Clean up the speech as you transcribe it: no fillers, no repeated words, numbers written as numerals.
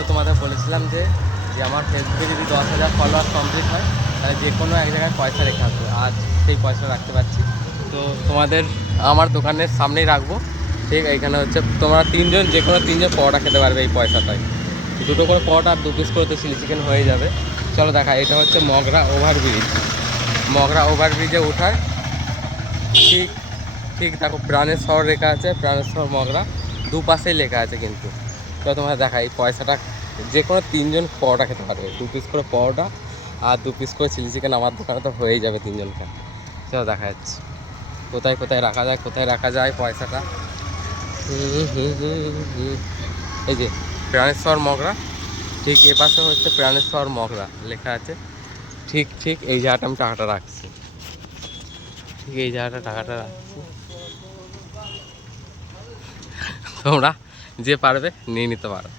তো তোমাদের বলেছিলাম যে আমার ফেসবুকে যদি 10,000 ফলোয়ার কমপ্লিট হয় তাহলে যে কোনো এক জায়গায় পয়সা রেখে আসবো। আজ সেই পয়সা রাখতে পারছি। তো তোমাদের আমার দোকানের সামনেই রাখবো। ঠিক এইখানে হচ্ছে তোমরা তিনজন, যে কোনো তিনজন পরোটা খেতে পারবে এই পয়সাটায়। দুটো করে পরোটা আর 2 পিস করে তো চিলি চিকেন হয়ে যাবে। চলো দেখা, এটা হচ্ছে মগরা ওভারব্রিজ। মগরা ওভারব্রিজে ওঠার ঠিক ঠিক দেখো প্রাণেশ্বর লেখা আছে, প্রাণেশ্বর মগরা দুপাশেই লেখা আছে কিন্তু। তো তোমরা দেখা এই পয়সাটা যে কোনো তিনজন পরোটা খেতে পারবে, 2 পিস করে পরোটা আর 2 পিস করে চিলি চিকেন আমার দোকানে তো হয়েই যাবে তিনজনকে। চলো দেখা যাচ্ছে কোথায় কোথায় রাখা যায়, কোথায় রাখা যায় পয়সাটা। এই যে প্রাণেশ্বর মগরা, ঠিক এ পাশে হচ্ছে প্রাণেশ্বর মগরা লেখা আছে। ঠিক ঠিক এই জায়গাটা আমি টাকাটা রাখছি, ঠিক এই জায়গাটা টাকাটা রাখছি। তোমরা যে পারবে নিয়ে নিতে পারো।